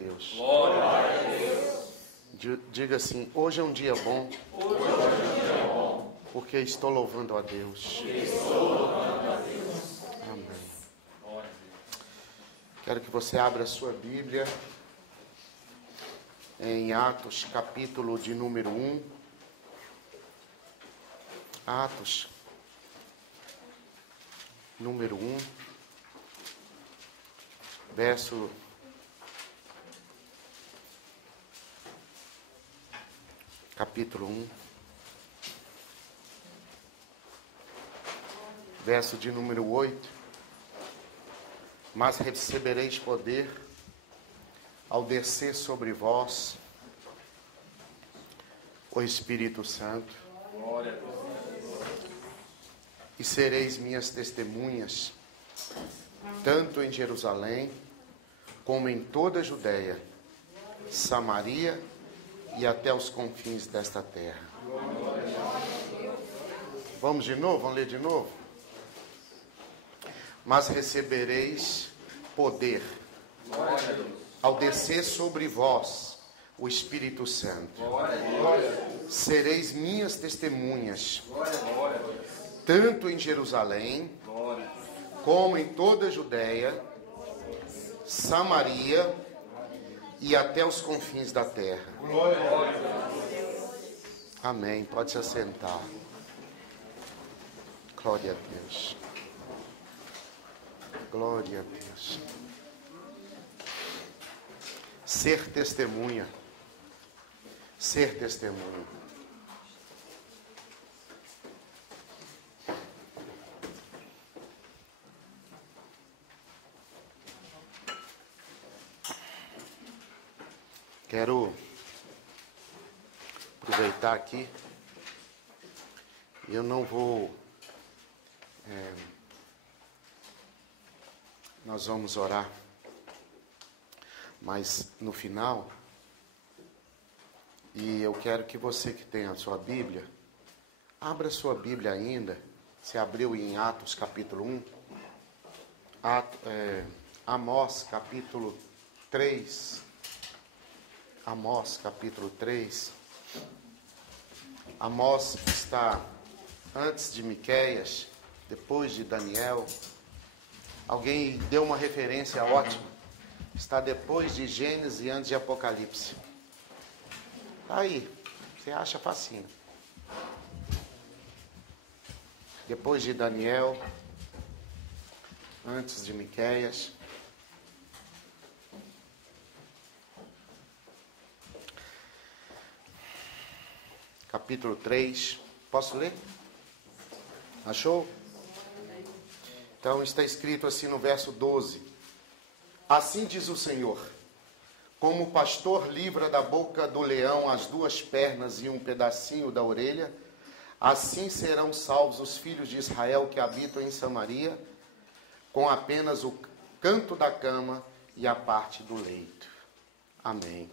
Deus. Glória a Deus. Diga assim: hoje é um dia bom. Hoje é um dia bom. Porque estou louvando a Deus. Estou louvando a Deus. Amém. Glória a Deus. Quero que você abra a sua Bíblia em Atos, capítulo de número 1. Atos, número 1, verso capítulo 1, verso de número 8. Mas recebereis poder ao descer sobre vós o Espírito Santo. Glória a Deus. E sereis minhas testemunhas, tanto em Jerusalém, como em toda a Judeia, Samaria e até os confins desta terra. Vamos de novo? Vamos ler de novo? Mas recebereis poder ao descer sobre vós o Espírito Santo. Sereis minhas testemunhas, tanto em Jerusalém, como em toda a Judeia, Samaria e até os confins da terra. Amém. Pode se assentar. Glória a Deus. Glória a Deus. Ser testemunha. Ser testemunha. Quero aproveitar aqui. Eu não vou... nós vamos orar. Mas no final... E eu quero que você que tem a sua Bíblia, abra a sua Bíblia ainda. Você abriu em Atos capítulo 1. Amós capítulo 3. Amós capítulo 3. Amós está antes de Miqueias, depois de Daniel. Alguém deu uma referência ótima. Está depois de Gênesis e antes de Apocalipse. Aí, você acha facinho. Depois de Daniel, antes de Miqueias. Capítulo 3. Posso ler? Achou? Então está escrito assim no verso 12. Assim diz o Senhor: como o pastor livra da boca do leão as duas pernas e um pedacinho da orelha, assim serão salvos os filhos de Israel que habitam em Samaria, com apenas o canto da cama e a parte do leito. Amém.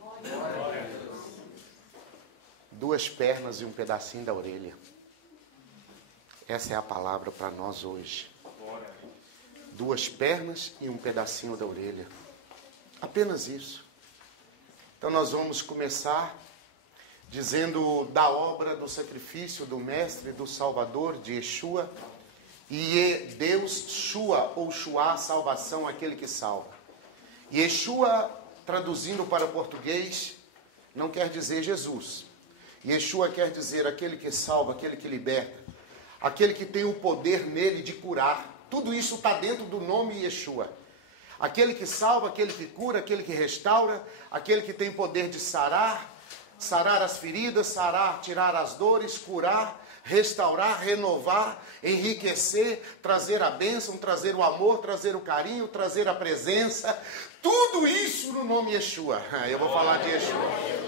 Duas pernas e um pedacinho da orelha. Essa é a palavra para nós hoje. Duas pernas e um pedacinho da orelha. Apenas isso. Então nós vamos começar dizendo da obra do sacrifício do Mestre, do Salvador, de Yeshua. E Deus, Shua ou Shua, salvação, aquele que salva. Yeshua, traduzindo para português, não quer dizer Jesus. Yeshua quer dizer aquele que salva, aquele que liberta, aquele que tem o poder nele de curar. Tudo isso está dentro do nome Yeshua. Aquele que salva, aquele que cura, aquele que restaura, aquele que tem poder de sarar as feridas, tirar as dores, curar, restaurar, renovar, enriquecer, trazer a bênção, trazer o amor, trazer o carinho, trazer a presença. Tudo isso no nome Yeshua. Eu vou falar de Yeshua.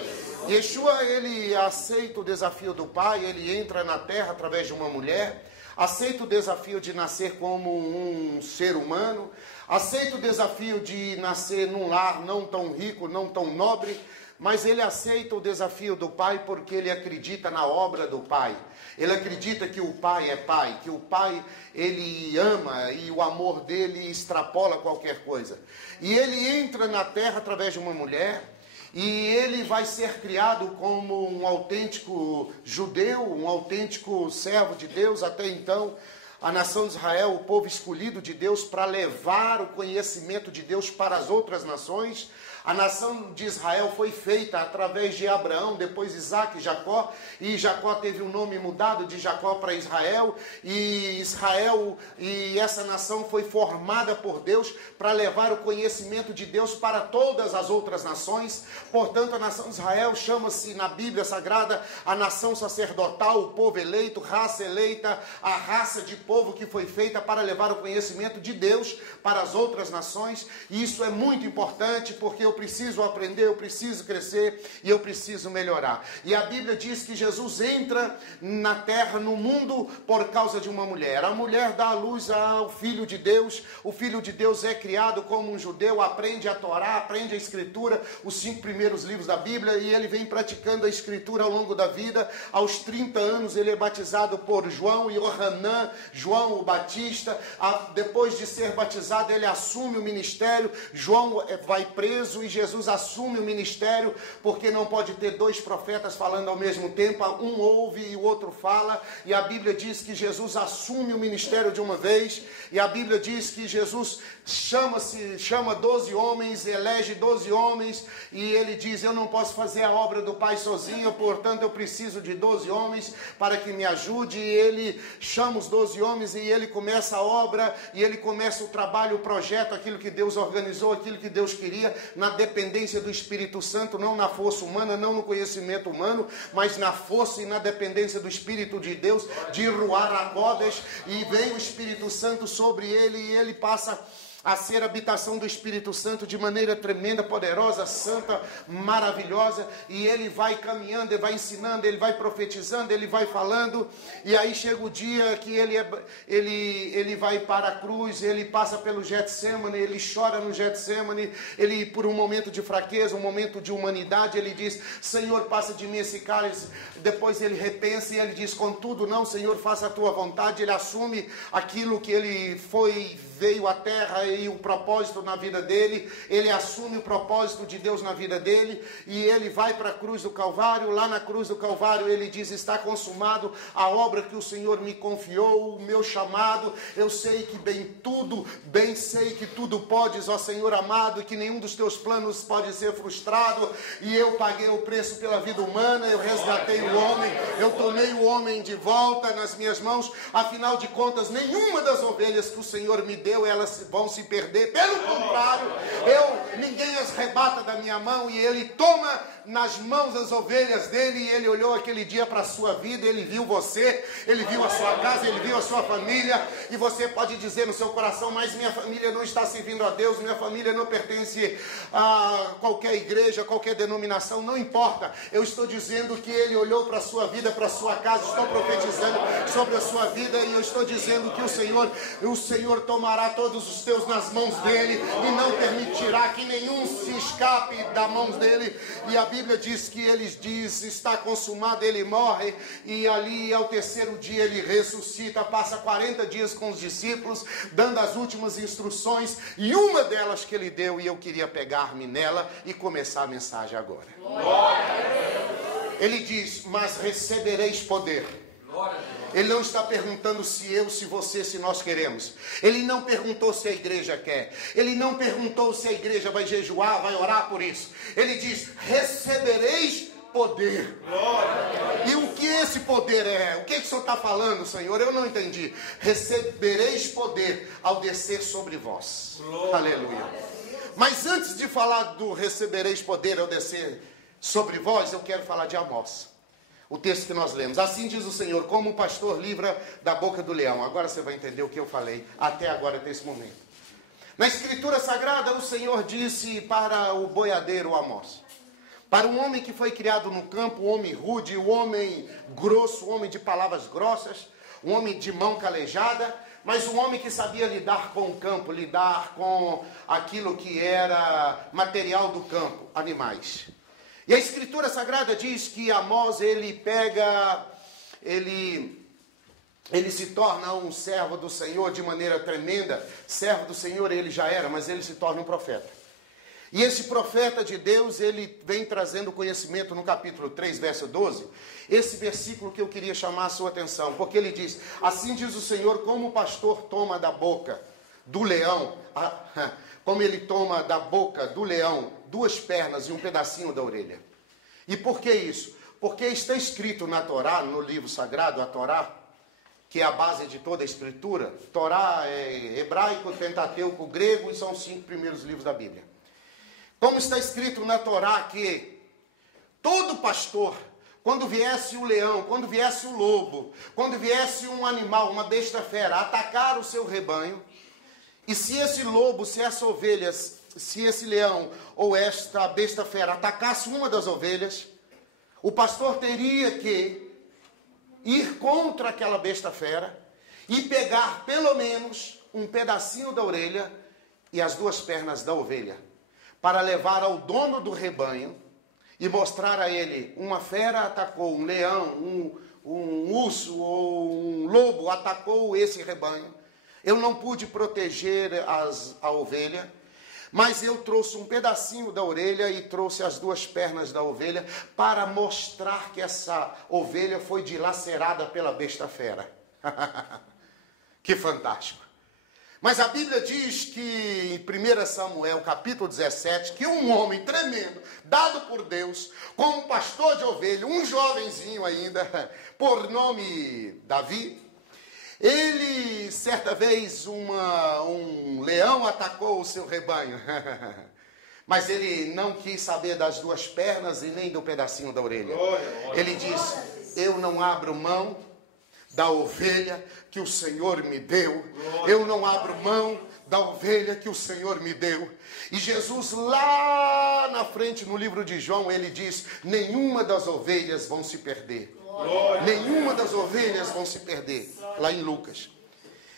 Yeshua, ele aceita o desafio do Pai, ele entra na terra através de uma mulher. aceita o desafio de nascer como um ser humano, aceita o desafio de nascer num lar não tão rico, não tão nobre, mas ele aceita o desafio do pai porque ele acredita na obra do pai. Ele acredita que o pai é pai, que o pai ele ama e o amor dele extrapola qualquer coisa. E ele entra na terra através de uma mulher e ele vai ser criado como um autêntico judeu, um autêntico servo de Deus. Até então, a nação de Israel, o povo escolhido de Deus para levar o conhecimento de Deus para as outras nações. A nação de Israel foi feita através de Abraão, depois Isaac e Jacó, e Jacó teve o nome mudado de Jacó para Israel, e Israel e essa nação foi formada por Deus para levar o conhecimento de Deus para todas as outras nações. Portanto, a nação de Israel chama-se na Bíblia Sagrada a nação sacerdotal, o povo eleito, raça eleita, a raça de povo que foi feita para levar o conhecimento de Deus para as outras nações. E isso é muito importante porque eu preciso aprender, eu preciso crescer e eu preciso melhorar. E a Bíblia diz que Jesus entra na terra, no mundo, por causa de uma mulher. A mulher dá à luz ao Filho de Deus. O Filho de Deus é criado como um judeu, aprende a Torá, aprende a Escritura, os 5 primeiros livros da Bíblia, e ele vem praticando a Escritura ao longo da vida. Aos 30 anos ele é batizado por João e Yohanan, João o Batista. Depois de ser batizado, ele assume o ministério. João vai preso e Jesus assume o ministério, porque não pode ter 2 profetas falando ao mesmo tempo. Um ouve e o outro fala. E a Bíblia diz que Jesus assume o ministério de uma vez. E a Bíblia diz que Jesus chama 12 homens, elege 12 homens, e ele diz: eu não posso fazer a obra do Pai sozinho, portanto eu preciso de 12 homens para que me ajude. E ele chama os 12 homens e ele começa a obra, e ele começa o trabalho, o projeto, aquilo que Deus organizou, aquilo que Deus queria, na dependência do Espírito Santo, não na força humana, não no conhecimento humano, mas na força e na dependência do Espírito de Deus, de Ruach HaKodesh. E vem o Espírito Santo sobre ele e ele passa a ser habitação do Espírito Santo de maneira tremenda, poderosa, santa, maravilhosa. E ele vai caminhando, ele vai ensinando, ele vai profetizando, ele vai falando. E aí chega o dia que ele vai para a cruz, ele passa pelo Getsemane, ele chora no Getsemane, ele, por um momento de fraqueza, um momento de humanidade, ele diz: Senhor, passa de mim esse cálice. Depois ele repensa e ele diz: contudo não, Senhor, faça a tua vontade. Ele assume aquilo que ele veio à terra e o propósito na vida dele. Ele assume o propósito de Deus na vida dele, e ele vai para a cruz do Calvário. Lá na cruz do Calvário ele diz: está consumado a obra que o Senhor me confiou, o meu chamado. Eu sei que bem sei que tudo podes, ó Senhor amado, e que nenhum dos teus planos pode ser frustrado. E eu paguei o preço pela vida humana, eu resgatei o homem, eu tomei o homem de volta nas minhas mãos. Afinal de contas, nenhuma das ovelhas que o Senhor me deu, elas vão se perder. Pelo contrário, ninguém as rebata da minha mão. E ele toma nas mãos as ovelhas dele, e ele olhou aquele dia para a sua vida, ele viu você, ele viu a sua casa, ele viu a sua família. E você pode dizer no seu coração: mas minha família não está servindo a Deus, minha família não pertence a qualquer igreja, qualquer denominação. Não importa, eu estou dizendo que ele olhou para a sua vida, para a sua casa. Estou profetizando sobre a sua vida, e eu estou dizendo que o Senhor tomará todos os teus nas mãos dele, e não permitirá que nenhum se escape da mãos dele. E a Bíblia diz que ele diz: está consumado. Ele morre, e ali ao terceiro dia ele ressuscita, passa 40 dias com os discípulos, dando as últimas instruções, e uma delas que ele deu, e eu queria pegar-me nela e começar a mensagem agora. Ele diz: mas recebereis poder. Ele não está perguntando se você, se nós queremos. Ele não perguntou se a igreja quer. Ele não perguntou se a igreja vai jejuar, vai orar por isso. Ele diz: recebereis poder. E o que esse poder é? O que o Senhor está falando, Senhor? Eu não entendi. Recebereis poder ao descer sobre vós. Aleluia. Mas antes de falar do recebereis poder ao descer sobre vós, eu quero falar de Amós. O texto que nós lemos: assim diz o Senhor, como o pastor livra da boca do leão. Agora você vai entender o que eu falei até agora, até esse momento. Na Escritura Sagrada, o Senhor disse para o boiadeiro Amós, para um homem que foi criado no campo, o homem rude, o homem grosso, o homem de palavras grossas, um homem de mão calejada, mas um homem que sabia lidar com o campo, lidar com aquilo que era material do campo, animais. E a Escritura Sagrada diz que Amós, ele se torna um servo do Senhor de maneira tremenda. Servo do Senhor ele já era, mas ele se torna um profeta. E esse profeta de Deus, ele vem trazendo conhecimento no capítulo 3, verso 12. Esse versículo que eu queria chamar a sua atenção, porque ele diz: assim diz o Senhor, como o pastor toma da boca do leão, como ele toma da boca do leão 2 pernas e um pedacinho da orelha. E por que isso? Porque está escrito na Torá, no livro sagrado, a Torá, que é a base de toda a Escritura. Torá é hebraico, Pentateuco, grego, e são os 5 primeiros livros da Bíblia. Como está escrito na Torá que todo pastor, quando viesse o leão, quando viesse o lobo, quando viesse um animal, uma besta fera, atacar o seu rebanho, e se esse lobo, se essa ovelha, se esse leão ou esta besta fera atacasse uma das ovelhas, o pastor teria que ir contra aquela besta fera e pegar pelo menos um pedacinho da orelha e as 2 pernas da ovelha, para levar ao dono do rebanho e mostrar a ele: uma fera atacou, um leão, um urso ou um lobo atacou esse rebanho. Eu não pude proteger a ovelha, mas eu trouxe um pedacinho da orelha e trouxe as 2 pernas da ovelha para mostrar que essa ovelha foi dilacerada pela besta fera. Que fantástico! Mas a Bíblia diz que em 1 Samuel, capítulo 17, que um homem tremendo, dado por Deus, como pastor de ovelha, um jovenzinho ainda, por nome Davi, ele, certa vez, um leão atacou o seu rebanho, mas ele não quis saber das 2 pernas e nem do pedacinho da orelha. Ele disse: eu não abro mão da ovelha que o Senhor me deu. Eu não abro mão da ovelha que o Senhor me deu. E Jesus lá na frente, no livro de João, ele diz: nenhuma das ovelhas vão se perder. Nenhuma das ovelhas vão se perder. Lá em Lucas.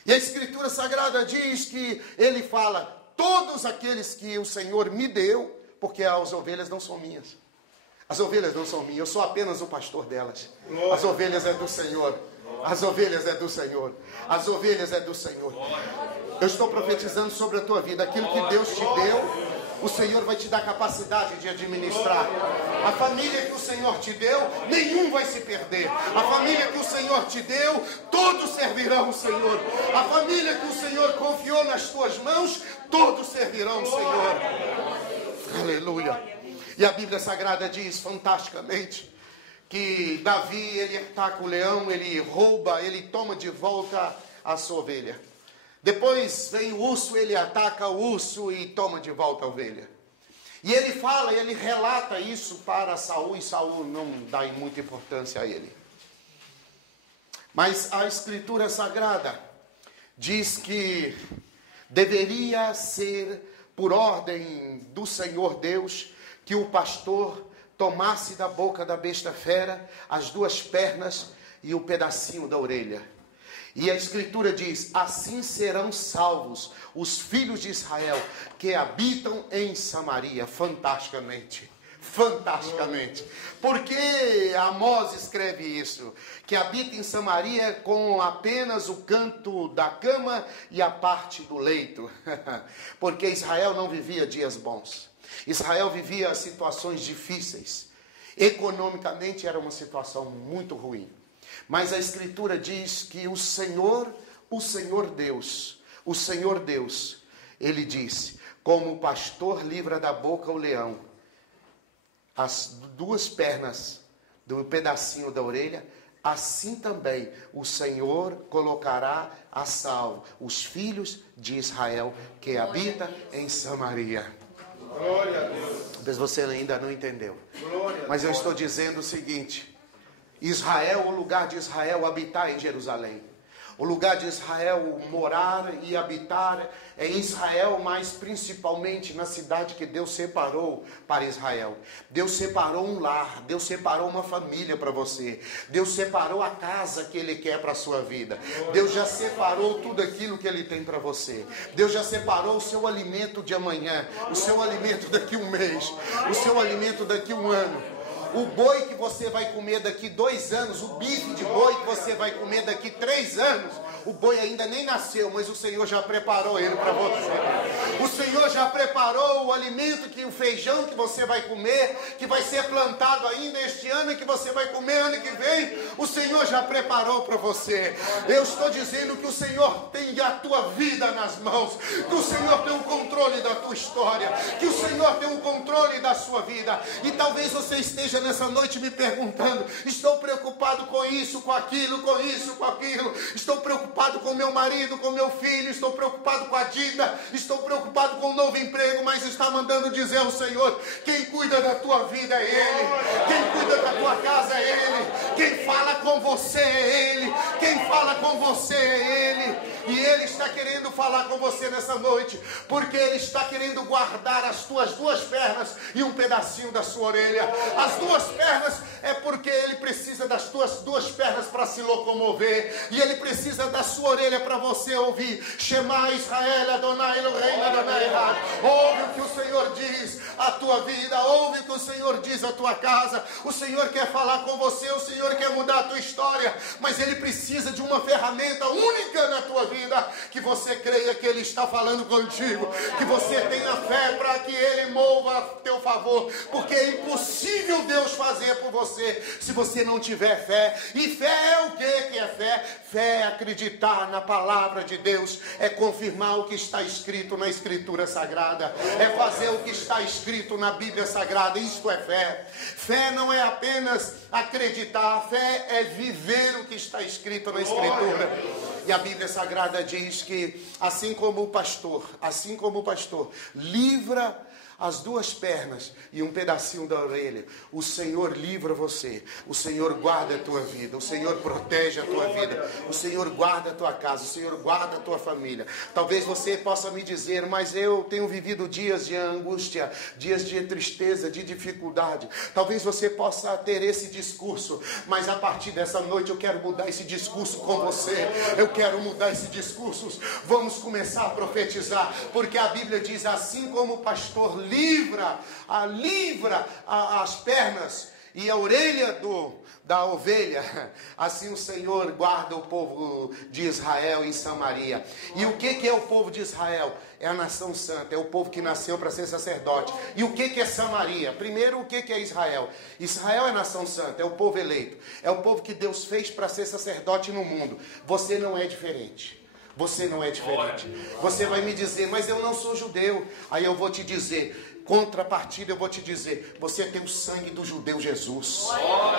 E a Escritura Sagrada diz que ele fala: todos aqueles que o Senhor me deu, porque as ovelhas não são minhas. As ovelhas não são minhas, eu sou apenas o pastor delas. As ovelhas é do Senhor. As ovelhas é do Senhor. As ovelhas é do Senhor. Eu estou profetizando sobre a tua vida. Aquilo que Deus te deu, o Senhor vai te dar capacidade de administrar. A família que o Senhor te deu, nenhum vai se perder. A família que o Senhor te deu, todos servirão o Senhor. A família que o Senhor confiou nas tuas mãos, todos servirão o Senhor. Aleluia. E a Bíblia Sagrada diz fantasticamente que Davi, ele ataca o leão, ele rouba, ele toma de volta a sua ovelha. Depois vem o urso, ele ataca o urso e toma de volta a ovelha. E ele fala, ele relata isso para Saul, e Saul não dá muita importância a ele. Mas a Escritura Sagrada diz que deveria ser por ordem do Senhor Deus que o pastor tomasse da boca da besta fera as 2 pernas e o pedacinho da orelha. E a Escritura diz: assim serão salvos os filhos de Israel que habitam em Samaria. Fantasticamente. Fantasticamente. Porque Amós escreve isso, que habita em Samaria com apenas o canto da cama e a parte do leito. Porque Israel não vivia dias bons. Israel vivia situações difíceis. Economicamente era uma situação muito ruim. Mas a Escritura diz que o Senhor Deus, ele disse: como o pastor livra da boca o leão, as 2 pernas do pedacinho da orelha, assim também o Senhor colocará a salvo os filhos de Israel que habita em Samaria. Glória a Deus. Talvez você ainda não entendeu. Mas eu estou dizendo o seguinte: Israel, o lugar de Israel, habitar em Jerusalém. O lugar de Israel morar e habitar é em Israel, mas principalmente na cidade que Deus separou para Israel. Deus separou um lar, Deus separou uma família para você. Deus separou a casa que Ele quer para a sua vida. Deus já separou tudo aquilo que Ele tem para você. Deus já separou o seu alimento de amanhã, o seu alimento daqui um mês, o seu alimento daqui um ano. O boi que você vai comer daqui 2 anos, o bife de boi que você vai comer daqui 3 anos, o boi ainda nem nasceu, mas o Senhor já preparou ele para você. O Senhor já preparou o alimento, o feijão que você vai comer, que vai ser plantado ainda este ano e que você vai comer ano que vem. O Senhor já preparou para você. Eu estou dizendo que o Senhor tem a tua vida nas mãos, que o Senhor tem o controle da tua história, que o Senhor tem o controle da sua vida. E talvez você esteja nessa noite me perguntando: estou preocupado com isso, com aquilo, com isso, com aquilo. Estou preocupado com meu marido, com meu filho. Estou preocupado com a dívida. Estou preocupado com o novo emprego. Mas está mandando dizer ao Senhor: quem cuida da tua vida é Ele. Quem cuida da tua casa é Ele. Quem fala com você é Ele. Quem fala com você é Ele. E Ele está querendo falar com você nessa noite, porque Ele está querendo guardar as tuas 2 pernas e um pedacinho da sua orelha. As 2 pernas é porque Ele precisa das tuas 2 pernas para se locomover, e Ele precisa da sua orelha para você ouvir. Shema Israel, Adonai Eloheinu Adonai Echad. Ouve o que o Senhor diz à tua vida, ouve o que o Senhor diz à tua casa. O Senhor quer falar com você, o Senhor quer mudar a tua história, mas Ele precisa de uma ferramenta única na tua vida, que você creia que Ele está falando contigo, que você tenha fé para que Ele mova a teu favor, porque é impossível Deus fazer por você se você não tiver fé. E fé é o que é fé? Fé é acreditar na palavra de Deus, é confirmar o que está escrito na Escritura Sagrada, é fazer o que está escrito na Bíblia Sagrada. Isto é fé. Fé não é apenas acreditar, fé é viver o que está escrito na Escritura. E a Bíblia Sagrada diz que assim como o pastor livra as 2 pernas e um pedacinho da orelha, o Senhor livra você, o Senhor guarda a tua vida, o Senhor protege a tua vida, o Senhor guarda a tua casa, o Senhor guarda a tua família. Talvez você possa me dizer: mas eu tenho vivido dias de angústia, dias de tristeza, de dificuldade. Talvez você possa ter esse discurso, mas a partir dessa noite eu quero mudar esse discurso com você. Eu quero mudar esse discurso. Vamos começar a profetizar, porque a Bíblia diz: assim como o pastor livra as pernas e a orelha da ovelha, assim o Senhor guarda o povo de Israel em Samaria. E o que é o povo de Israel? É a nação santa, é o povo que nasceu para ser sacerdote. E o que é Samaria? Primeiro, o que é Israel? Israel é nação santa, é o povo eleito, é o povo que Deus fez para ser sacerdote no mundo. Você não é diferente. Você não é diferente. Você vai me dizer: mas eu não sou judeu. Aí eu vou te dizer, contrapartida, eu vou te dizer: você tem o sangue do judeu Jesus.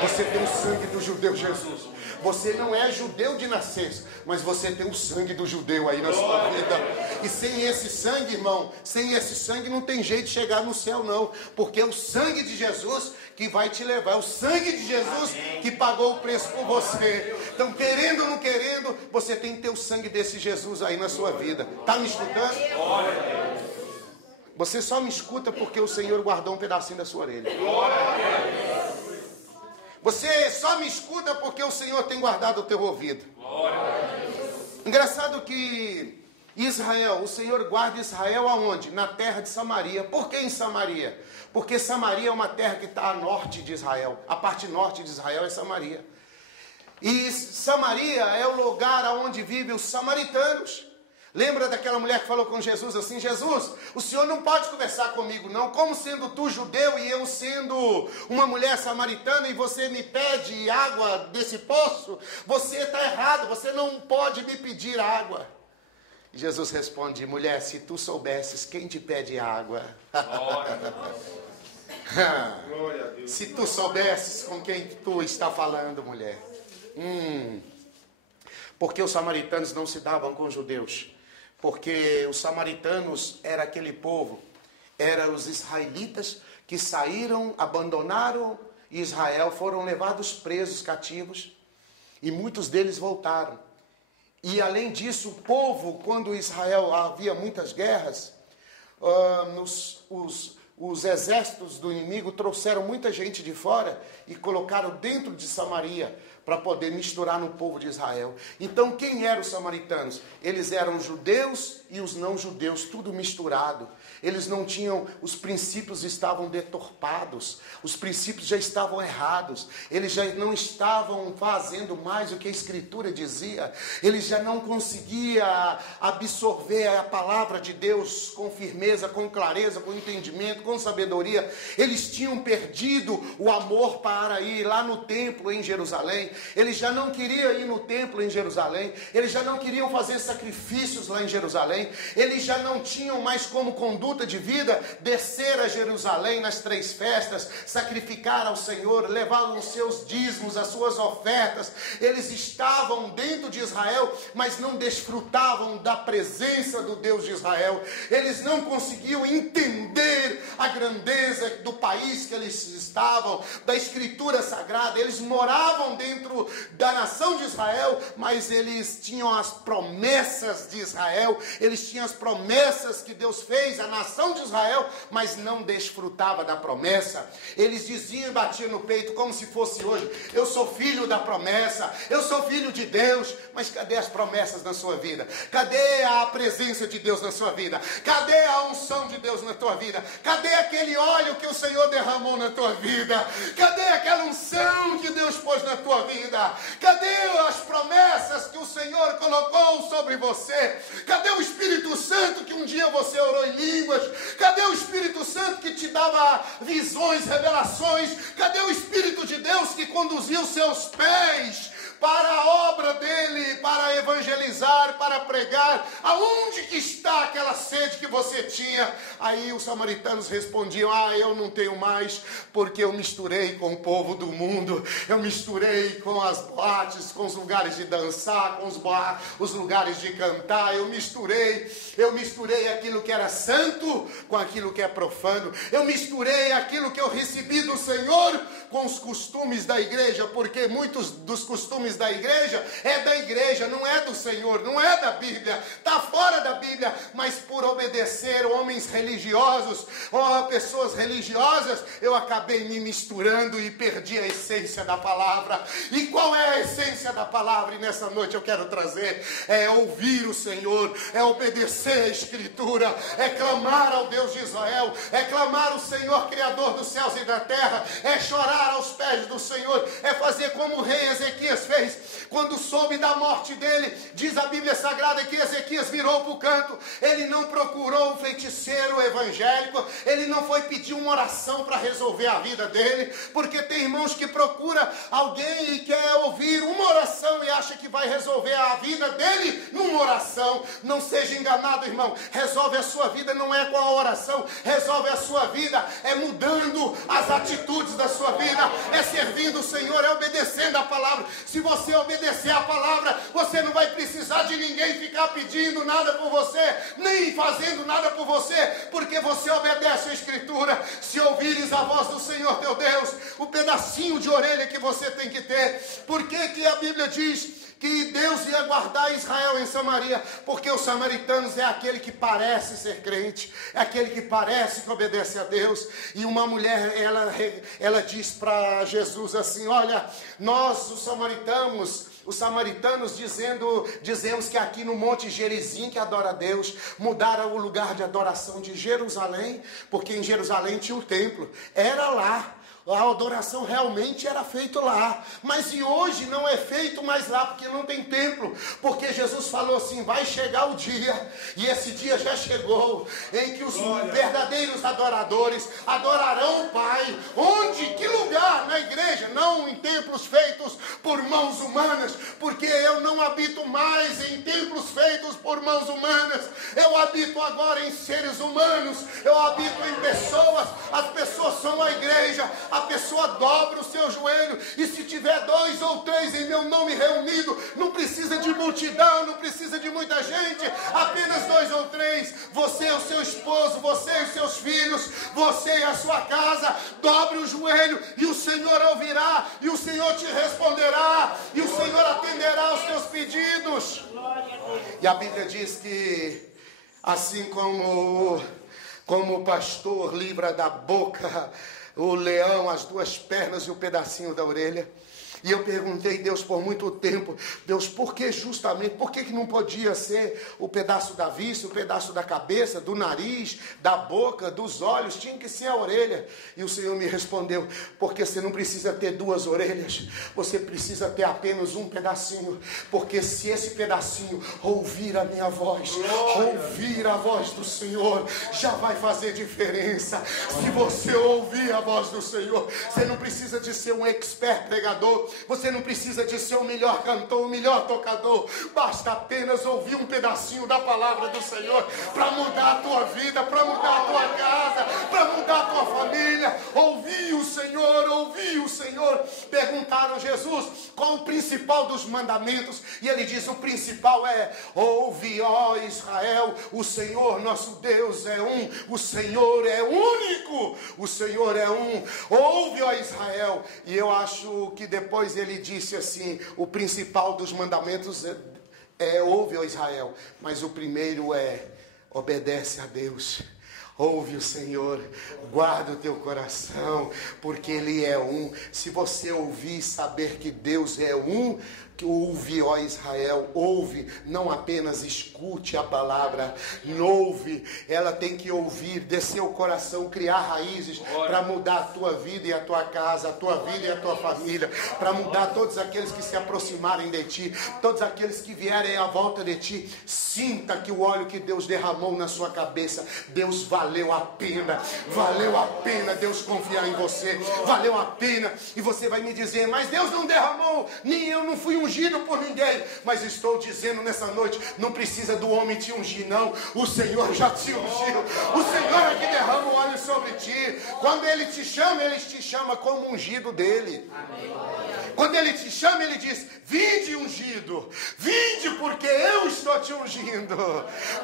Você tem o sangue do judeu Jesus. Você não é judeu de nascença, mas você tem o sangue do judeu aí na sua vida. E sem esse sangue, irmão, sem esse sangue não tem jeito de chegar no céu não, porque é o sangue de Jesus que vai te levar, é o sangue de Jesus que pagou o preço por você. Então, querendo ou não querendo, você tem que ter o sangue desse Jesus aí na sua vida. Está me escutando? Você só me escuta porque o Senhor guardou um pedacinho da sua orelha. Você só me escuta porque o Senhor tem guardado o teu ouvido. Engraçado que Israel, o Senhor guarda Israel aonde? Na terra de Samaria. Por que em Samaria? Porque Samaria é uma terra que está a norte de Israel. A parte norte de Israel é Samaria. E Samaria é o lugar onde vivem os samaritanos. Lembra daquela mulher que falou com Jesus assim: Jesus, o Senhor não pode conversar comigo não, como sendo tu judeu e eu sendo uma mulher samaritana, e você me pede água desse poço? Você está errado, você não pode me pedir água. E Jesus responde: mulher, se tu soubesses quem te pede água, se tu soubesses com quem tu está falando, mulher. Porque os samaritanos não se davam com os judeus? Porque os samaritanos era aquele povo, eram os israelitas que saíram, abandonaram Israel, foram levados presos, cativos, e muitos deles voltaram. E além disso, o povo, quando Israel havia muitas guerras, os exércitos do inimigo trouxeram muita gente de fora e colocaram dentro de Samaria para poder misturar no povo de Israel. Então, quem eram os samaritanos? Eles eram judeus e os não-judeus, tudo misturado. Eles não tinham, os princípios estavam deturpados, os princípios já estavam errados, eles já não estavam fazendo mais o que a Escritura dizia, eles já não conseguiam absorver a palavra de Deus com firmeza, com clareza, com entendimento, com sabedoria. Eles tinham perdido o amor para ir lá no templo em Jerusalém, eles já não queriam ir no templo em Jerusalém, eles já não queriam fazer sacrifícios lá em Jerusalém, eles já não tinham mais como conduta de vida, descer a Jerusalém nas 3 festas, sacrificar ao Senhor, levar os seus dízimos, as suas ofertas. Eles estavam dentro de Israel, mas não desfrutavam da presença do Deus de Israel. Eles não conseguiam entender a grandeza do país que eles estavam, da Escritura Sagrada. Eles moravam dentro da nação de Israel, mas eles tinham as promessas de Israel, eles tinham as promessas que Deus fez à nação de Israel, mas não desfrutava da promessa. Eles diziam e batiam no peito como se fosse hoje: eu sou filho da promessa, eu sou filho de Deus. Mas cadê as promessas na sua vida? Cadê a presença de Deus na sua vida? Cadê a unção de Deus na tua vida? Cadê aquele óleo que o Senhor derramou na tua vida? Cadê aquela unção que Deus pôs na tua vida? Cadê as promessas que o Senhor colocou sobre você? Cadê o Espírito Santo que um dia você orou em línguas? Cadê o Espírito Santo que te dava visões, revelações? Cadê o Espírito de Deus que conduziu os seus pés para a obra dele, para evangelizar, para pregar? Aonde que está aquela sede que você tinha? Aí os samaritanos respondiam: eu não tenho mais, porque eu misturei com o povo do mundo, eu misturei com as boates, com os lugares de dançar, com os lugares de cantar, eu misturei aquilo que era santo com aquilo que é profano, eu misturei aquilo que eu recebi do Senhor com os costumes da igreja, porque muitos dos costumes da igreja é da igreja, não é do Senhor, não é da Bíblia, está fora da Bíblia. Mas por obedecer homens religiosos ou pessoas religiosas, eu acabei me misturando e perdi a essência da palavra. E qual é a essência da palavra? E nessa noite eu quero trazer: é ouvir o Senhor, é obedecer a Escritura, é clamar ao Deus de Israel, é clamar ao Senhor Criador dos céus e da terra, é chorar aos pés do Senhor, é fazer como o rei Ezequias fez. Quando soube da morte dele, diz a Bíblia Sagrada que Ezequias virou para o canto. Ele não procurou um feiticeiro evangélico, ele não foi pedir uma oração para resolver a vida dele, porque tem irmãos que procuram alguém e quer ouvir uma oração e acha que vai resolver a vida dele numa oração. Não seja enganado, irmão. Resolve a sua vida não é com a oração, resolve a sua vida é mudando as atitudes da sua vida, é servindo o Senhor, é obedecendo a palavra. Se você obedecer a palavra, você não vai precisar de ninguém ficar pedindo nada por você, nem fazendo nada por você, porque você obedece a Escritura. Se ouvires a voz do Senhor teu Deus, o pedacinho de orelha que você tem que ter. Por que a Bíblia diz que Deus ia guardar Israel em Samaria? Porque os samaritanos é aquele que parece ser crente, é aquele que parece que obedece a Deus. E uma mulher, ela diz para Jesus assim: olha, nós os samaritanos dizemos que aqui no Monte Gerizim, que adora a Deus, mudaram o lugar de adoração de Jerusalém, porque em Jerusalém tinha o templo, era lá. A adoração realmente era feita lá, mas e hoje não é feito mais lá, porque não tem templo, porque Jesus falou assim: vai chegar o dia, e esse dia já chegou, em que os verdadeiros adoradores adorarão o Pai. Onde? Que lugar? Na igreja, não em templos feitos por mãos humanas, porque eu não habito mais em templos feitos por mãos humanas, eu habito agora em seres humanos, eu habito em pessoas, as pessoas são a igreja. A pessoa dobra o seu joelho, e se tiver 2 ou 3 em meu nome reunido, não precisa de multidão, não precisa de muita gente, apenas 2 ou 3, você e o seu esposo, você e os seus filhos, você e a sua casa, dobre o joelho, e o Senhor ouvirá, e o Senhor te responderá, e o Senhor atenderá aos teus pedidos. Deus. E a Bíblia diz que assim como o pastor livra da boca o leão, as duas pernas e o pedacinho da orelha. E eu perguntei, Deus, por muito tempo, Deus, por que justamente, por que não podia ser o pedaço da vista, o pedaço da cabeça, do nariz, da boca, dos olhos, tinha que ser a orelha? E o Senhor me respondeu, porque você não precisa ter duas orelhas, você precisa ter apenas um pedacinho, porque se esse pedacinho ouvir a minha voz, ouvir a voz do Senhor, já vai fazer diferença. Se você ouvir a voz do Senhor, você não precisa de ser um expert pregador, você não precisa de ser o melhor cantor, o melhor tocador. Basta apenas ouvir um pedacinho da palavra do Senhor para mudar a tua vida, para mudar a tua casa, para mudar a tua família. Ouvir o Senhor, ouvir o Senhor. Perguntaram a Jesus qual o principal dos mandamentos, e ele diz: o principal é: ouve, ó Israel, o Senhor nosso Deus é um, o Senhor é único, o Senhor é um. Ouve, ó Israel. E eu acho que depois ele disse assim: o principal dos mandamentos é ouve, ó Israel, mas o primeiro é: obedece a Deus. Ouve o Senhor, guarda o teu coração, porque Ele é um. Se você ouvir e saber que Deus é um, que ouve, ó Israel, ouve, não apenas escute a palavra, ouve, ela tem que ouvir, descer o coração, criar raízes para mudar a tua vida e a tua casa, a tua vida e a tua família, para mudar todos aqueles que se aproximarem de ti, todos aqueles que vierem à volta de ti. Sinta que o óleo que Deus derramou na sua cabeça, Deus valeu a pena Deus confiar em você, valeu a pena. E você vai me dizer: mas Deus não derramou, nem eu não fui ungido por ninguém. Mas estou dizendo nessa noite, não precisa do homem te ungir não, o Senhor já te ungiu, o Senhor é que derrama o óleo sobre ti. Quando Ele te chama como ungido dEle. Quando Ele te chama, Ele diz: vinde ungido, vinde, porque eu estou te ungindo,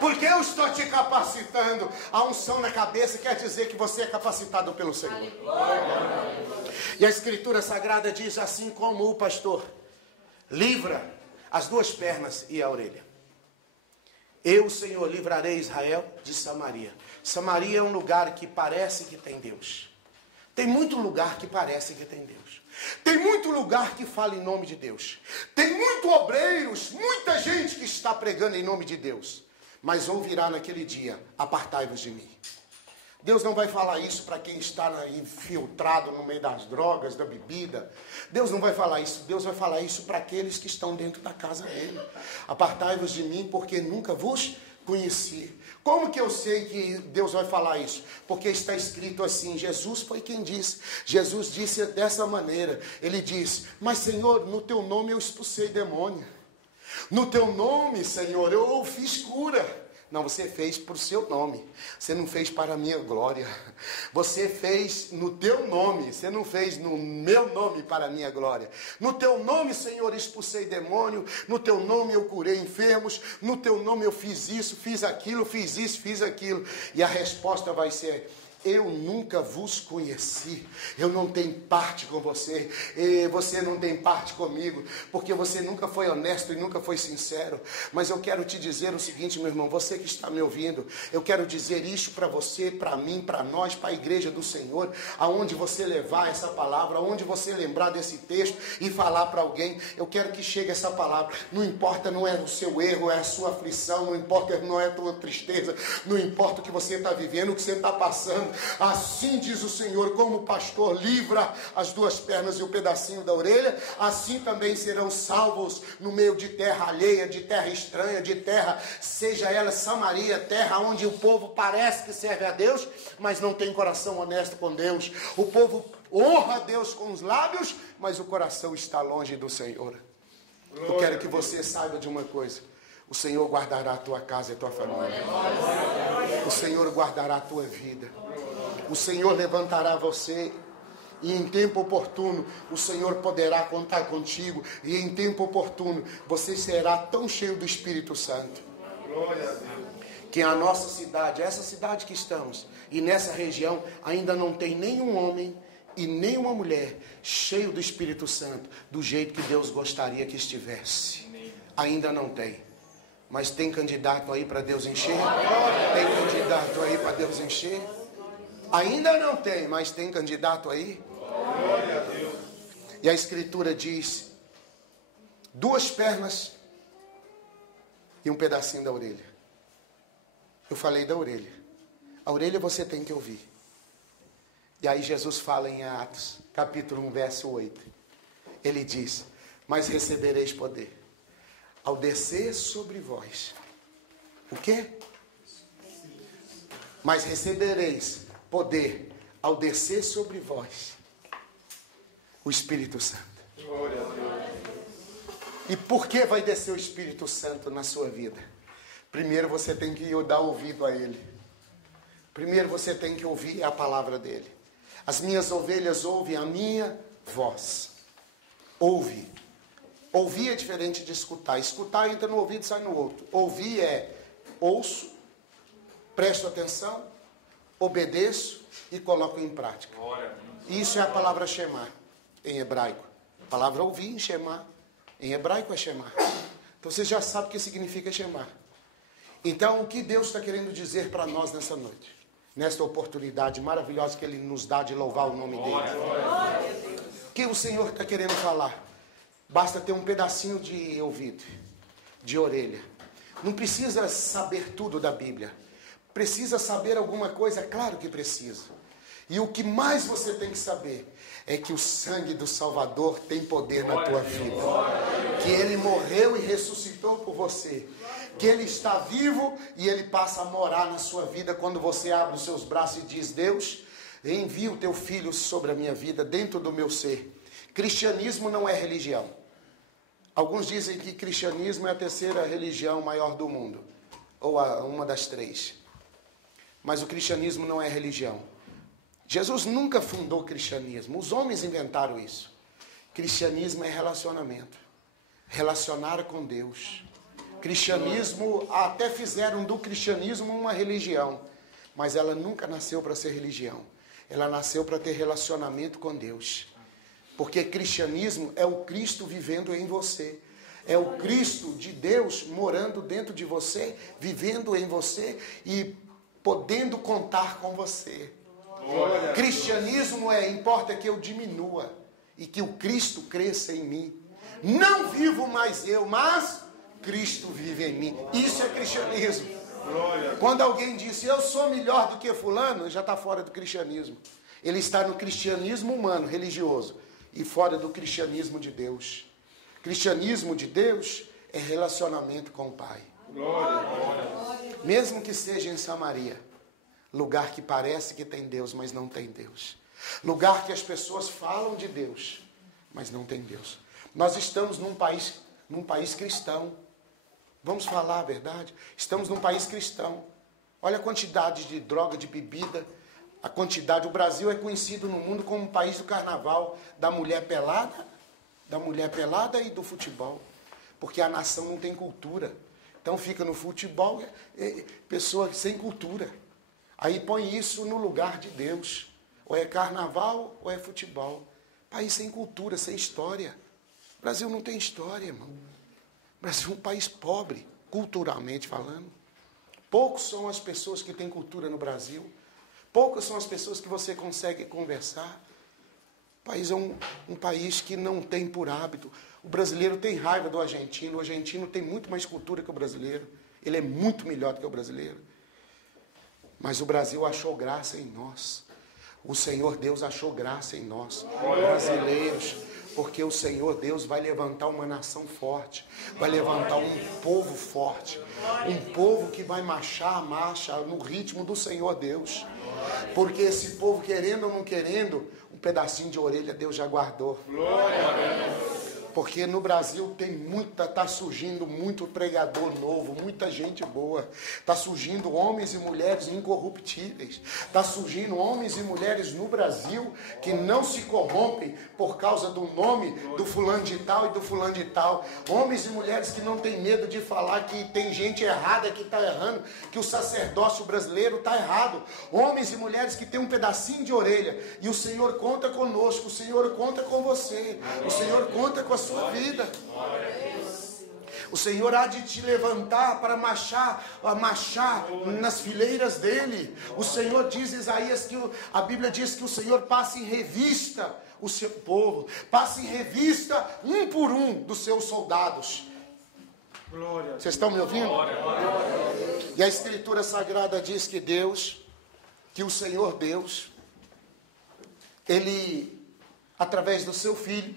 porque eu estou te capacitando. A unção na cabeça quer dizer que você é capacitado pelo Senhor. E a Escritura Sagrada diz: assim como o pastor livra as duas pernas e a orelha, eu, o Senhor, livrarei Israel de Samaria. Samaria é um lugar que parece que tem Deus. Tem muito lugar que parece que tem Deus. Tem muito lugar que fala em nome de Deus. Tem muito obreiros, muita gente que está pregando em nome de Deus. Mas ouvirá naquele dia: apartai-vos de mim. Deus não vai falar isso para quem está infiltrado no meio das drogas, da bebida. Deus não vai falar isso. Deus vai falar isso para aqueles que estão dentro da casa dele. Apartai-vos de mim, porque nunca vos conheci. Como que eu sei que Deus vai falar isso? Porque está escrito assim. Jesus foi quem disse. Jesus disse dessa maneira. Ele diz: mas Senhor, no teu nome eu expulsei demônio. No teu nome, Senhor, eu fiz cura. Não, você fez para o seu nome. Você não fez para a minha glória. Você fez no teu nome. Você não fez no meu nome para a minha glória. No teu nome, Senhor, expulsei demônio. No teu nome eu curei enfermos. No teu nome eu fiz isso, fiz aquilo, fiz isso, fiz aquilo. E a resposta vai ser: eu nunca vos conheci. Eu não tenho parte com você. E você não tem parte comigo, porque você nunca foi honesto e nunca foi sincero. Mas eu quero te dizer o seguinte, meu irmão, você que está me ouvindo, eu quero dizer isso para você, para mim, para nós, para a igreja do Senhor. Aonde você levar essa palavra, aonde você lembrar desse texto e falar para alguém, eu quero que chegue essa palavra. Não importa, não é o seu erro, é a sua aflição, não importa, não é a tua tristeza, não importa o que você está vivendo, o que você está passando. Assim diz o Senhor: como o pastor livra as duas pernas e o pedacinho da orelha, assim também serão salvos no meio de terra alheia, de terra estranha, de terra, seja ela Samaria, terra onde o povo parece que serve a Deus, mas não tem coração honesto com Deus. O povo honra a Deus com os lábios, mas o coração está longe do Senhor. Eu quero que você saiba de uma coisa: o Senhor guardará a tua casa e a tua família. O Senhor guardará a tua vida. O Senhor levantará você, e em tempo oportuno o Senhor poderá contar contigo, e em tempo oportuno você será tão cheio do Espírito Santo, que a nossa cidade, essa cidade que estamos, e nessa região, ainda não tem nenhum homem e nenhuma mulher cheio do Espírito Santo, do jeito que Deus gostaria que estivesse. Ainda não tem. Mas tem candidato aí para Deus encher? Tem candidato aí para Deus encher? Ainda não tem, mas tem candidato aí? Glória a Deus. E a Escritura diz: 2 pernas e um pedacinho da orelha. Eu falei da orelha. A orelha você tem que ouvir. E aí Jesus fala em Atos, capítulo 1, verso 8. Ele diz: mas recebereis poder ao descer sobre vós. O quê? Mas recebereis poder ao descer sobre vós o Espírito Santo. Glória a Deus. E por que vai descer o Espírito Santo na sua vida? Primeiro você tem que dar ouvido a Ele. Primeiro você tem que ouvir a palavra dEle. As minhas ovelhas ouvem a minha voz. Ouve. Ouvir é diferente de escutar. Escutar entra no ouvido e sai no outro. Ouvir é ouço, presto atenção, obedeço e coloco em prática. Isso é a palavra shema em hebraico. A palavra ouvir em shema em hebraico é shema. Então você já sabe o que significa shema. Então o que Deus está querendo dizer para nós nessa noite? Nesta oportunidade maravilhosa que Ele nos dá de louvar o nome dEle. O que o Senhor está querendo falar? Basta ter um pedacinho de ouvido, de orelha. Não precisa saber tudo da Bíblia. Precisa saber alguma coisa? Claro que precisa. E o que mais você tem que saber é que o sangue do Salvador tem poder na tua vida. Que Ele morreu e ressuscitou por você. Que Ele está vivo e Ele passa a morar na sua vida quando você abre os seus braços e diz: Deus, envia o teu Filho sobre a minha vida, dentro do meu ser. Cristianismo não é religião. Alguns dizem que cristianismo é a 3ª religião maior do mundo. Ou uma das 3. Mas o cristianismo não é religião. Jesus nunca fundou o cristianismo. Os homens inventaram isso. Cristianismo é relacionamento. Relacionar com Deus. Cristianismo, até fizeram do cristianismo uma religião. Mas ela nunca nasceu para ser religião. Ela nasceu para ter relacionamento com Deus. Porque cristianismo é o Cristo vivendo em você. É o Cristo de Deus morando dentro de você, vivendo em você e podendo contar com você. Cristianismo importa que eu diminua e que o Cristo cresça em mim. Não vivo mais eu, mas Cristo vive em mim. Isso é cristianismo. Quando alguém diz: eu sou melhor do que fulano, já está fora do cristianismo. Ele está no cristianismo humano, religioso, e fora do cristianismo de Deus. Cristianismo de Deus é relacionamento com o Pai. Mesmo que seja em Samaria, lugar que parece que tem Deus, mas não tem Deus. Lugar que as pessoas falam de Deus, mas não tem Deus. Nós estamos num país cristão. Vamos falar a verdade? Estamos num país cristão. Olha a quantidade de droga, de bebida. A quantidade. O Brasil é conhecido no mundo como o país do carnaval, da mulher pelada e do futebol. Porque a nação não tem cultura. Então fica no futebol pessoa sem cultura. Aí põe isso no lugar de Deus. Ou é carnaval ou é futebol. País sem cultura, sem história. O Brasil não tem história, irmão. O Brasil é um país pobre, culturalmente falando. Poucos são as pessoas que têm cultura no Brasil. Poucas são as pessoas que você consegue conversar. O país é um país que não tem por hábito. O brasileiro tem raiva do argentino. O argentino tem muito mais cultura que o brasileiro. Ele é muito melhor do que o brasileiro. Mas o Brasil achou graça em nós. O Senhor Deus achou graça em nós, brasileiros. Porque o Senhor Deus vai levantar uma nação forte. Vai levantar um povo forte. Um povo que vai marchar no ritmo do Senhor Deus. Porque esse povo, querendo ou não querendo, um pedacinho de orelha Deus já guardou. Glória a Deus. Porque no Brasil está surgindo muito pregador novo, muita gente boa. Está surgindo homens e mulheres incorruptíveis. Está surgindo homens e mulheres no Brasil que não se corrompem por causa do nome do fulano de tal e do fulano de tal. Homens e mulheres que não têm medo de falar que tem gente errada que está errando, que o sacerdócio brasileiro está errado. Homens e mulheres que têm um pedacinho de orelha. E o Senhor conta conosco, o Senhor conta com você, o Senhor conta com a sua vida. O Senhor há de te levantar para marchar nas fileiras dele. O Senhor diz, Isaías, que a Bíblia diz que o Senhor passa em revista o seu povo, passa em revista um por um dos seus soldados. Glória. Vocês estão me ouvindo? E a Escritura Sagrada diz que o Senhor Deus, Ele, através do seu Filho,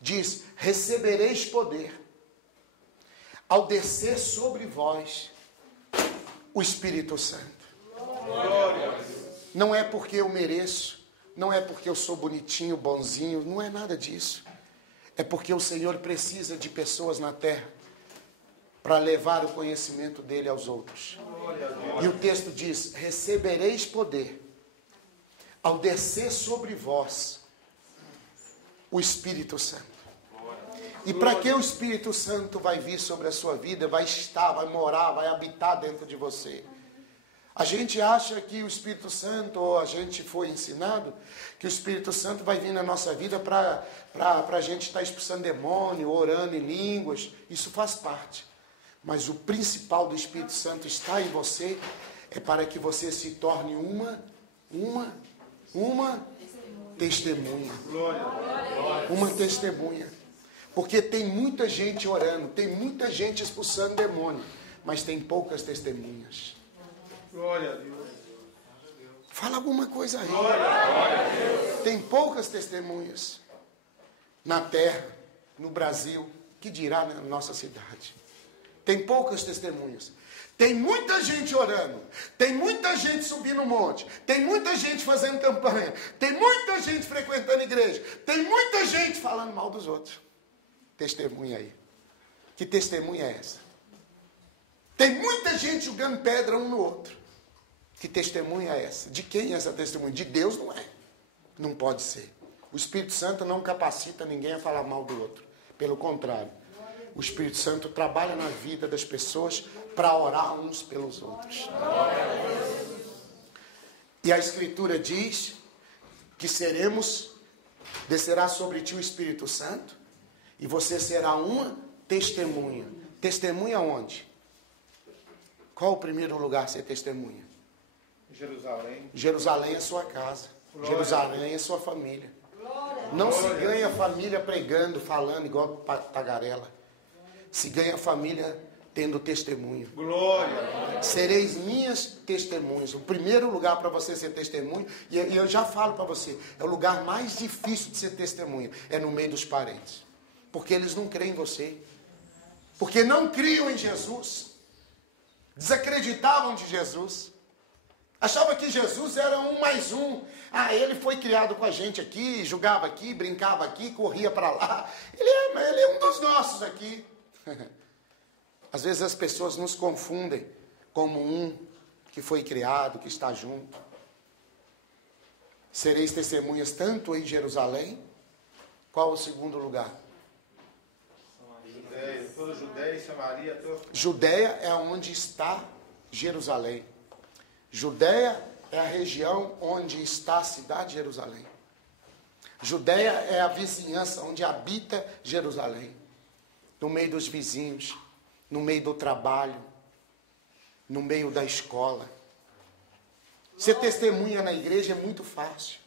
diz: recebereis poder ao descer sobre vós o Espírito Santo. Glória. Não é porque eu mereço, não é porque eu sou bonitinho, bonzinho, não é nada disso. É porque o Senhor precisa de pessoas na terra para levar o conhecimento dele aos outros. E o texto diz: recebereis poder ao descer sobre vós o Espírito Santo. E para que o Espírito Santo vai vir sobre a sua vida, vai estar, vai morar, vai habitar dentro de você? A gente acha que o Espírito Santo, ou a gente foi ensinado, que o Espírito Santo vai vir na nossa vida para a gente estar expulsando demônio, orando em línguas. Isso faz parte. Mas o principal do Espírito Santo está em você, é para que você se torne uma testemunha. Uma testemunha. Porque tem muita gente orando, tem muita gente expulsando demônio, mas tem poucas testemunhas. Glória a Deus. Fala alguma coisa aí. Glória a Deus. Tem poucas testemunhas na terra, no Brasil, que dirá na nossa cidade. Tem poucas testemunhas. Tem muita gente orando, tem muita gente subindo o monte, tem muita gente fazendo campanha, tem muita gente frequentando igreja, tem muita gente falando mal dos outros. Testemunha aí. Que testemunha é essa? Tem muita gente jogando pedra um no outro. Que testemunha é essa? De quem é essa testemunha? De Deus não é. Não pode ser. O Espírito Santo não capacita ninguém a falar mal do outro. Pelo contrário. O Espírito Santo trabalha na vida das pessoas para orar uns pelos outros. E a Escritura diz que descerá sobre ti o Espírito Santo e você será uma testemunha. Testemunha onde? Qual o primeiro lugar ser testemunha? Jerusalém. Jerusalém é sua casa. Jerusalém é sua família. Não se ganha família pregando, falando igual tagarela. Se ganha família tendo testemunho. Glória. Sereis minhas testemunhas. O primeiro lugar para você ser testemunho, e eu já falo para você, é o lugar mais difícil de ser testemunha, é no meio dos parentes. Porque eles não creem em você. Porque não criam em Jesus. Desacreditavam de Jesus. Achava que Jesus era um mais um. Ah, ele foi criado com a gente aqui, jogava aqui, brincava aqui, corria para lá. Ele é um dos nossos aqui. Às vezes as pessoas nos confundem como um que foi criado, que está junto. Sereis testemunhas tanto em Jerusalém. Qual o segundo lugar? Toda Judéia e Samaria. Judéia é onde está Jerusalém. Judéia é a região onde está a cidade de Jerusalém. Judéia é a vizinhança onde habita Jerusalém. No meio dos vizinhos, no meio do trabalho, no meio da escola. Ser testemunha na igreja é muito fácil.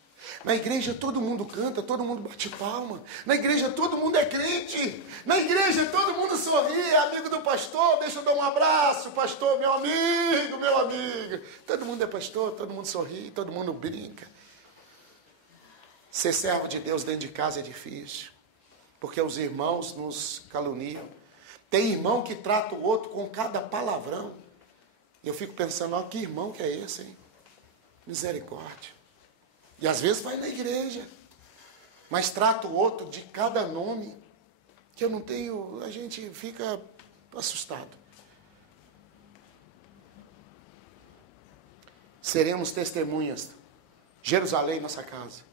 Na igreja todo mundo canta, todo mundo bate palma. Na igreja todo mundo é crente. Na igreja todo mundo sorri, é amigo do pastor. Deixa eu dar um abraço, pastor, meu amigo, meu amigo. Todo mundo é pastor, todo mundo sorri, todo mundo brinca. Ser servo de Deus dentro de casa é difícil. Porque os irmãos nos caluniam. Tem irmão que trata o outro com cada palavrão. E eu fico pensando, que irmão que é esse, hein? Misericórdia. E às vezes vai na igreja, mas trata o outro de cada nome, que eu não tenho, a gente fica assustado. Seremos testemunhas. Jerusalém, nossa casa.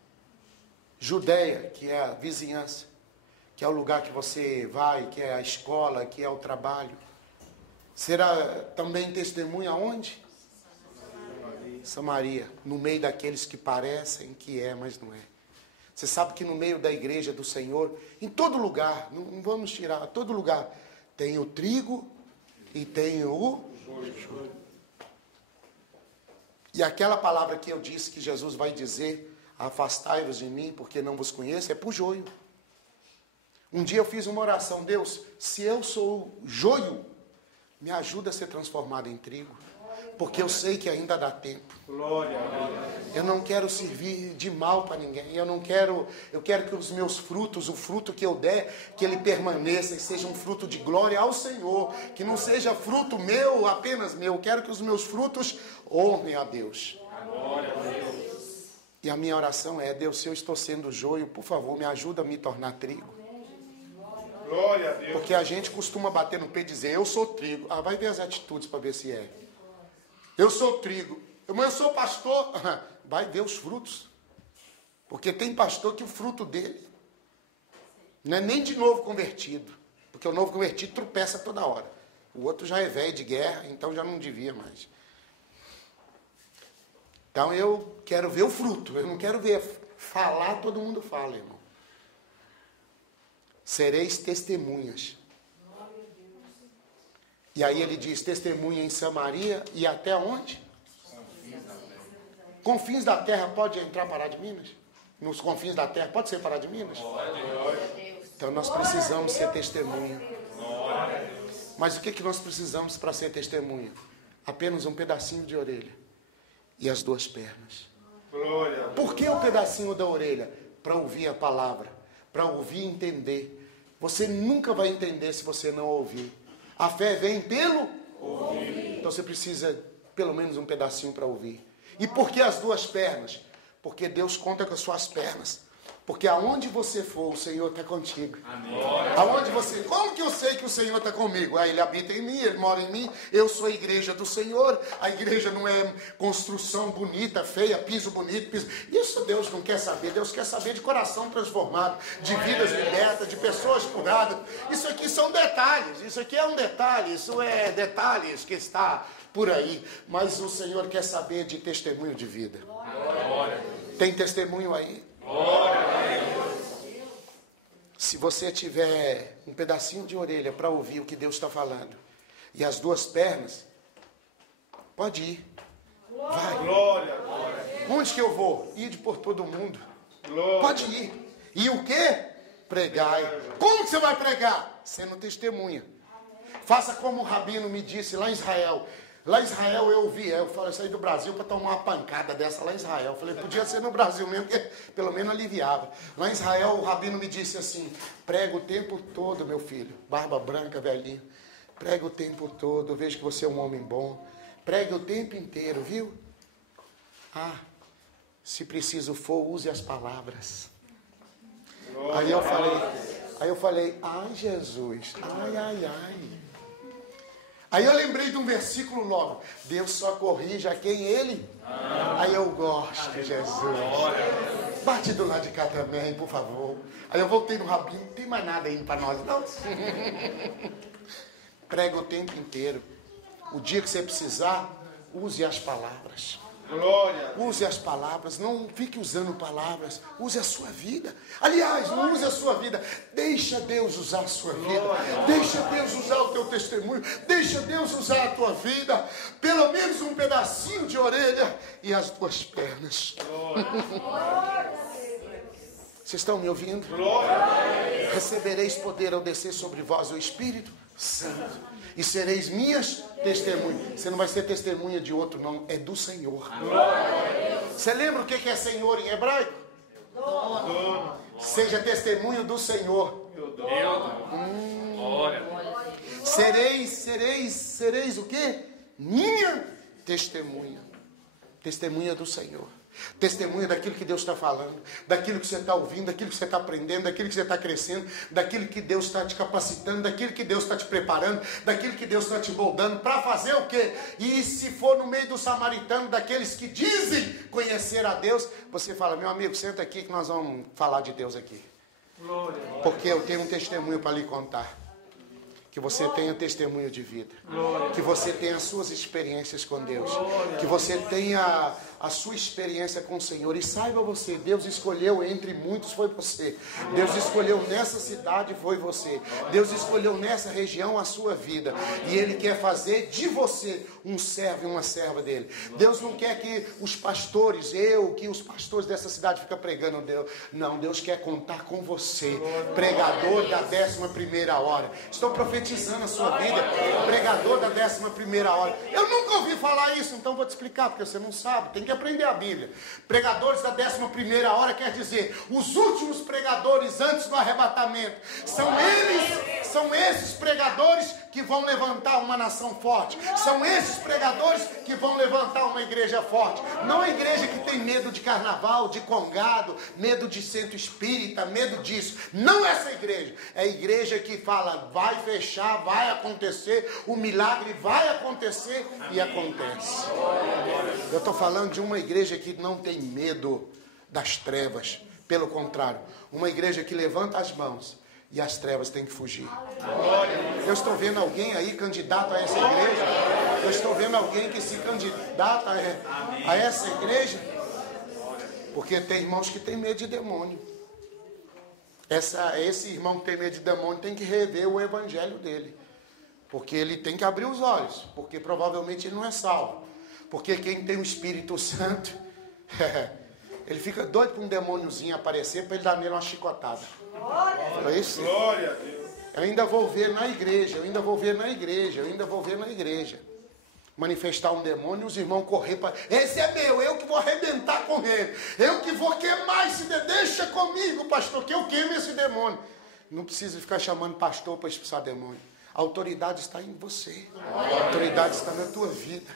Judéia, que é a vizinhança, que é o lugar que você vai, que é a escola, que é o trabalho. Será também testemunha onde? Samaria, no meio daqueles que parecem que é, mas não é. Você sabe que no meio da igreja do Senhor, em todo lugar, não vamos tirar, todo lugar Tem o trigo e tem o joio. E aquela palavra que eu disse que Jesus vai dizer, afastai-vos de mim, porque não vos conheço, é para o joio. Um dia eu fiz uma oração, Deus, se eu sou joio, me ajuda a ser transformado em trigo, porque eu sei que ainda dá tempo. Glória a Deus. Eu não quero servir de mal para ninguém, eu quero que os meus frutos, o fruto que eu der, que ele permaneça e seja um fruto de glória ao Senhor, que não seja fruto meu, apenas meu. Eu quero que os meus frutos honrem a Deus. Glória a Deus. E a minha oração é, Deus, se eu estou sendo joio, por favor, me ajuda a me tornar trigo. Glória a Deus. Porque a gente costuma bater no peito e dizer, eu sou trigo. Ah, vai ver as atitudes para ver se é. Eu sou trigo. Mas eu sou pastor. Vai ver os frutos. Porque tem pastor que o fruto dele não é nem de novo convertido. Porque o novo convertido tropeça toda hora. O outro já é velho de guerra, então já não devia mais. Então eu quero ver o fruto. Eu não quero ver falar, todo mundo fala, irmão. Sereis testemunhas. E aí ele diz, testemunha em Samaria e até onde? Confins da terra pode entrar Pará de Minas? Nos confins da terra pode ser Pará de Minas? Então nós precisamos ser testemunha. Mas o que nós precisamos para ser testemunha? Apenas um pedacinho de orelha e as duas pernas. Por que o pedacinho da orelha? Para ouvir a palavra, para ouvir e entender. Você nunca vai entender se você não ouvir. A fé vem pelo ouvir. Então você precisa pelo menos um pedacinho para ouvir. E por que as duas pernas? Porque Deus conta com as suas pernas. Porque aonde você for, o Senhor está contigo. Amém. Aonde você... Como que eu sei que o Senhor está comigo? Ele habita em mim, Ele mora em mim. Eu sou a igreja do Senhor. A igreja não é construção bonita, feia, piso bonito, piso... Isso Deus não quer saber. Deus quer saber de coração transformado, de vidas libertas, de pessoas curadas. Isso aqui são detalhes. Isso aqui é um detalhe. Isso é detalhes que está por aí. Mas o Senhor quer saber de testemunho de vida. Tem testemunho aí? Se você tiver um pedacinho de orelha para ouvir o que Deus está falando e as duas pernas, pode ir. Vai. Glória. Onde que eu vou? Ir por todo mundo. Glória. Pode ir. E o quê? Pregai. Como que você vai pregar? Sendo testemunha. Faça como o rabino me disse lá em Israel. Lá em Israel eu ouvi, eu saí do Brasil para tomar uma pancada dessa lá em Israel. Eu falei, podia ser no Brasil mesmo, que pelo menos aliviava. Lá em Israel o rabino me disse assim, prega o tempo todo, meu filho, barba branca, velhinho. Prega o tempo todo, eu vejo que você é um homem bom. Pregue o tempo inteiro, viu? Ah, se preciso for, use as palavras. Aí eu falei, ai Jesus, ai. Aí eu lembrei de um versículo logo. Deus só corrige a quem Ele. Aí eu gosto, Jesus. Bate do lado de cá também, por favor. Aí eu voltei no rabino. Não tem mais nada aí para nós, não. Prega o tempo inteiro. O dia que você precisar, use as palavras. Glória. Use as palavras, não fique usando palavras, use a sua vida. Aliás, não use a sua vida, deixa Deus usar a sua vida. Deixa Deus usar o teu testemunho, deixa Deus usar a tua vida. Pelo menos um pedacinho de orelha e as tuas pernas. Vocês estão me ouvindo? Recebereis poder ao descer sobre vós o Espírito Santo. E sereis minhas testemunhas. Você não vai ser testemunha de outro, não. É do Senhor. Você lembra o que é Senhor em hebraico? Dono. Seja testemunho do Senhor. Sereis o quê? Minha testemunha. Testemunha do Senhor. Testemunha daquilo que Deus está falando, daquilo que você está ouvindo, daquilo que você está aprendendo, daquilo que você está crescendo, daquilo que Deus está te capacitando, daquilo que Deus está te preparando, daquilo que Deus está te moldando para fazer o quê? E se for no meio do samaritano, daqueles que dizem conhecer a Deus, você fala, meu amigo, senta aqui que nós vamos falar de Deus aqui. Porque eu tenho um testemunho para lhe contar. Que você tenha testemunho de vida. Que você tenha as suas experiências com Deus. Que você tenha a sua experiência com o Senhor. E saiba você, Deus escolheu entre muitos, foi você. Deus escolheu nessa cidade, foi você. Deus escolheu nessa região a sua vida. E Ele quer fazer de você um servo e uma serva dele. Deus não quer que os pastores, que os pastores dessa cidade ficam pregando Deus. Não, Deus quer contar com você, pregador da 11ª hora. Estou profetizando a sua vida, pregador da 11ª hora. Eu nunca ouvi falar isso, então vou te explicar, porque você não sabe, tem que aprender a Bíblia. Pregadores da 11ª hora quer dizer, os últimos pregadores antes do arrebatamento. São esses pregadores que vão levantar uma nação forte. São esses pregadores que vão levantar uma igreja forte. Não a igreja que tem medo de carnaval, de congado, medo de centro espírita, medo disso. Não essa igreja. É a igreja que fala, vai fechar, vai acontecer, o milagre vai acontecer e acontece. Eu estou falando de uma igreja que não tem medo das trevas. Pelo contrário, uma igreja que levanta as mãos e as trevas têm que fugir. Eu estou vendo alguém aí candidato a essa igreja. Eu estou vendo alguém que se candidata a essa igreja. Porque tem irmãos que têm medo de demônio. Esse irmão que tem medo de demônio tem que rever o evangelho dele. Porque ele tem que abrir os olhos. Porque provavelmente ele não é salvo. Porque quem tem o Espírito Santo, ele fica doido para um demôniozinho aparecer para ele dar nele uma chicotada. Glória, isso? Glória a Deus. Eu ainda vou ver na igreja, eu ainda vou ver na igreja. Manifestar um demônio e os irmãos correr para... Esse é meu, eu que vou arrebentar com ele. Eu que vou queimar esse demônio. Deixa comigo, pastor, que eu queimo esse demônio. Não precisa ficar chamando pastor para expulsar demônio. A autoridade está em você. A autoridade está na tua vida.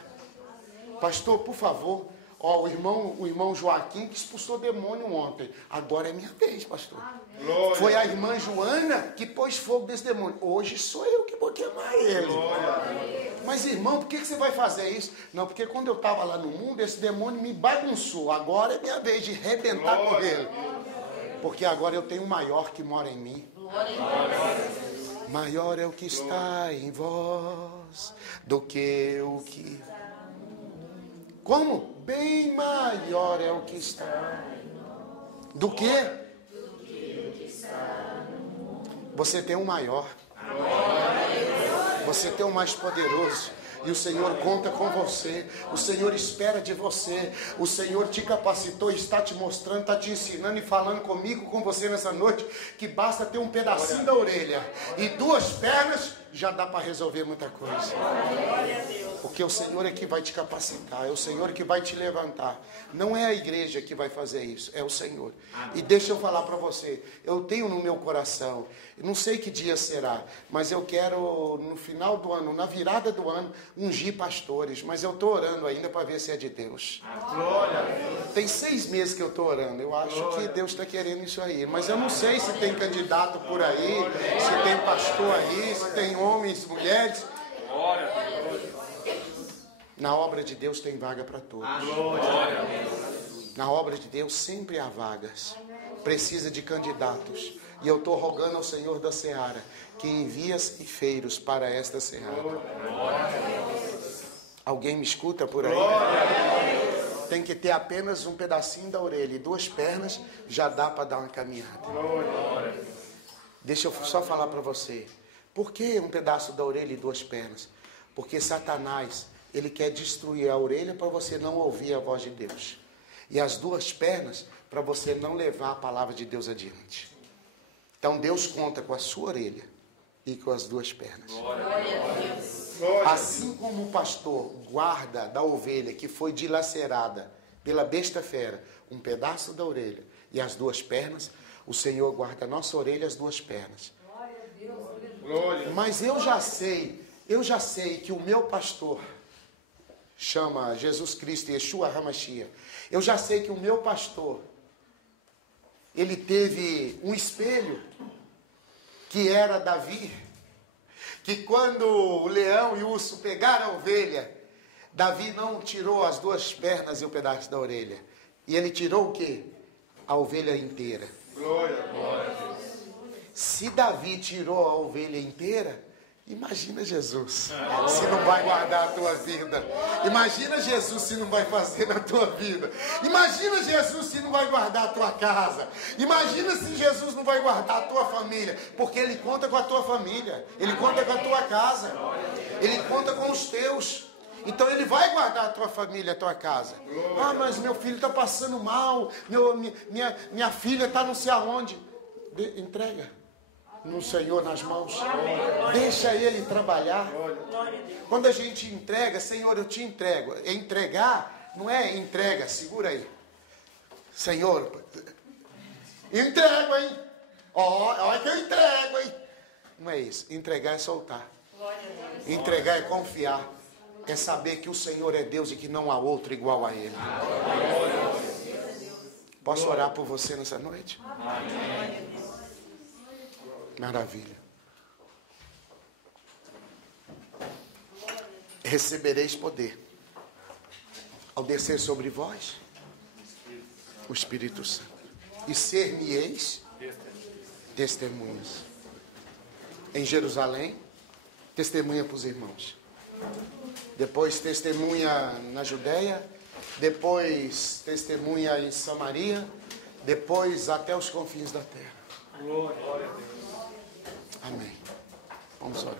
Pastor, por favor... o irmão Joaquim que expulsou demônio ontem. Agora é minha vez, pastor. Glória. Foi a irmã Joana que pôs fogo nesse demônio. Hoje sou eu que vou queimar ele. Glória. Mas irmão, por que você vai fazer isso? Não, porque quando eu estava lá no mundo, esse demônio me bagunçou. Agora é minha vez de arrebentar com ele. Porque agora eu tenho um maior que mora em mim. Maior é o que está em vós do que o que... Como? Bem maior é o que está. Do que? Você tem um maior. Você tem um mais poderoso. E o Senhor conta com você. O Senhor espera de você. O Senhor te capacitou, está te mostrando, está te ensinando e falando comigo, com você nessa noite, que basta ter um pedacinho da orelha e 2 pernas, já dá para resolver muita coisa. Porque o Senhor é que vai te capacitar, é o Senhor que vai te levantar. Não é a igreja que vai fazer isso, é o Senhor. E deixa eu falar para você, eu tenho no meu coração, não sei que dia será, mas eu quero no final do ano, na virada do ano, ungir pastores. Mas eu estou orando ainda para ver se é de Deus. Tem 6 meses que eu estou orando, eu acho que Deus está querendo isso aí. Mas eu não sei se tem candidato por aí, se tem pastor aí, se tem homens, mulheres. Na obra de Deus tem vaga para todos. Na obra de Deus sempre há vagas. Precisa de candidatos. E eu estou rogando ao Senhor da Seara que envie ceifeiros para esta Seara. Alguém me escuta por aí? Tem que ter apenas um pedacinho da orelha e 2 pernas, já dá para dar uma caminhada. Deixa eu só falar para você. Por que um pedaço da orelha e 2 pernas? Porque Satanás, ele quer destruir a orelha para você não ouvir a voz de Deus. E as 2 pernas para você não levar a palavra de Deus adiante. Então Deus conta com a sua orelha e com as 2 pernas. Assim como o pastor guarda da ovelha que foi dilacerada pela besta fera um pedaço da orelha e as 2 pernas, o Senhor guarda a nossa orelha e as 2 pernas. Mas eu já sei que o meu pastor chama Jesus Cristo, Yeshua HaMashiach. Eu já sei que o meu pastor, ele teve um espelho, que era Davi, que quando o leão e o urso pegaram a ovelha, Davi não tirou as 2 pernas e o pedaço da orelha. E ele tirou o quê? A ovelha inteira. Glória a Deus. Se Davi tirou a ovelha inteira, Imagina Jesus se não vai guardar a tua vida. Imagina Jesus se não vai fazer na tua vida. Imagina Jesus se não vai guardar a tua casa. Imagina se Jesus não vai guardar a tua família. Porque Ele conta com a tua família. Ele conta com a tua casa. Ele conta com os teus. Então Ele vai guardar a tua família, a tua casa. Ah, mas meu filho está passando mal. Minha filha está não sei aonde. Entrega no Senhor, nas mãos. Deixa Ele trabalhar. Quando a gente entrega, Senhor, eu te entrego. Entregar não é entrega, segura aí. Senhor, entrego, hein? Olha que eu entrego, hein? Não é isso. Entregar é soltar. Entregar é confiar. É saber que o Senhor é Deus e que não há outro igual a Ele. Posso orar por você nessa noite? Maravilha. Recebereis poder ao descer sobre vós o Espírito Santo. E ser-me-eis testemunhas. Em Jerusalém, testemunha para os irmãos. Depois testemunha na Judéia. Depois testemunha em Samaria. Depois até os confins da terra. Glória a Deus. Amém. Vamos orar.